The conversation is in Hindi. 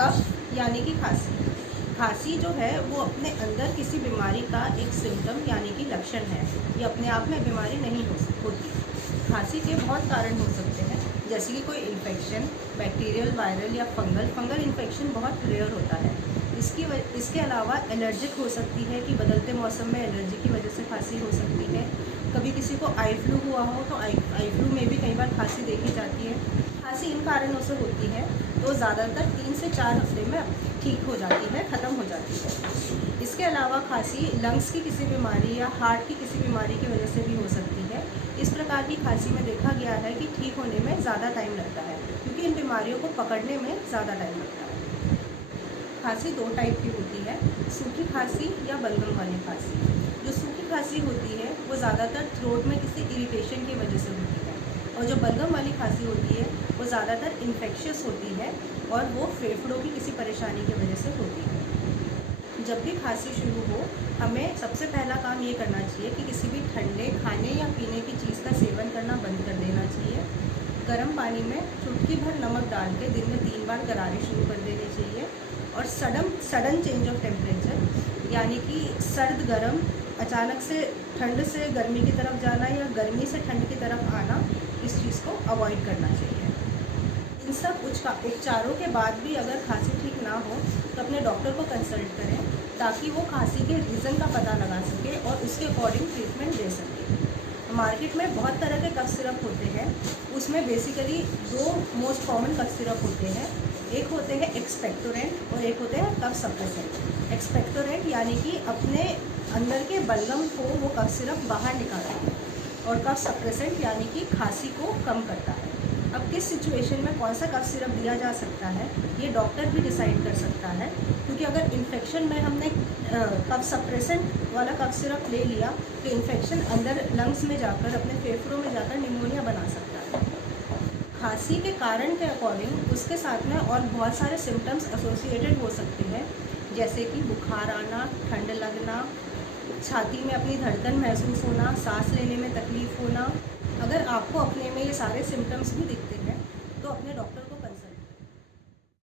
कफ यानी कि खांसी। खांसी जो है वो अपने अंदर किसी बीमारी का एक सिम्टम यानी कि लक्षण है। ये अपने आप में बीमारी नहीं होती। खांसी के बहुत कारण हो सकते हैं, जैसे कि कोई इन्फेक्शन, बैक्टीरियल, वायरल या फंगल इन्फेक्शन बहुत रेयर होता है। इसके अलावा एलर्जिक हो सकती है कि बदलते मौसम में एलर्जी की वजह से खांसी हो सकती है। कभी किसी को आई फ्लू हुआ हो तो आई फ्लू में भी कई बार खांसी देखी जाती है। खांसी इन कारणों से होती है तो ज़्यादातर 3 से 4 हफ्ते में ठीक हो जाती है, ख़त्म हो जाती है। इसके अलावा खांसी लंग्स की किसी बीमारी या हार्ट की किसी बीमारी की वजह से भी हो सकती है। इस प्रकार की खांसी में देखा गया है कि ठीक होने में ज़्यादा टाइम लगता है, क्योंकि इन बीमारियों को पकड़ने में ज़्यादा टाइम लगता है। खांसी 2 टाइप की होती है, सूखी खांसी या बलगम वाली खांसी। जो सूखी खांसी होती है वो ज़्यादातर थ्रोट में किसी इरिटेशन की वजह से होती है, और जो बलगम वाली खांसी होती है वो ज़्यादातर इन्फेक्शियस होती है और वो फेफड़ों की किसी परेशानी की वजह से होती है। जब भी खांसी शुरू हो, हमें सबसे पहला काम ये करना चाहिए कि किसी भी ठंडे खाने या पीने की चीज़ का सेवन करना बंद कर देना चाहिए। गर्म पानी में चुटकी भर नमक डाल के दिन में 3 बार गरारे शुरू कर देने चाहिए। और सडन चेंज ऑफ टेम्परेचर यानी कि सर्द गर्म, अचानक से ठंड से गर्मी की तरफ जाना या गर्मी से ठंड की तरफ आना, इस चीज़ को अवॉइड करना चाहिए। इन सब उपचारों के बाद भी अगर खांसी ठीक ना हो तो अपने डॉक्टर को कंसल्ट करें, ताकि वो खांसी के रीज़न का पता लगा सके और उसके अकॉर्डिंग ट्रीटमेंट दे सके। मार्केट में बहुत तरह के कफ सिरप होते हैं, उसमें basically 2 most common cough syrup होते हैं। एक होते हैं एक्सपेक्टोरेंट और एक होते हैं कफ सप्रेसेंट। एक्सपेक्टोरेंट यानी कि अपने अंदर के बलगम को वो कफ सिरप बाहर निकालता है, और कफ सप्रेसेंट यानी कि खांसी को कम करता है। अब किस सिचुएशन में कौन सा कफ सिरप दिया जा सकता है, ये डॉक्टर भी डिसाइड कर सकता है, क्योंकि अगर इन्फेक्शन में हमने कफ सप्रेसेंट वाला कफ सिरप ले लिया तो इन्फेक्शन अंदर लंग्स में जाकर, अपने फेफड़ों में जाकर निमोनिया बना सकता है। खांसी के कारण के अकॉर्डिंग उसके साथ में और बहुत सारे सिम्टम्स एसोसिएटेड हो सकते हैं, जैसे कि बुखार आना, ठंड लगना, छाती में अपनी धड़कन महसूस होना, सांस लेने में तकलीफ़ होना। अगर आपको अपने में ये सारे सिम्टम्स भी दिखते हैं तो अपने डॉक्टर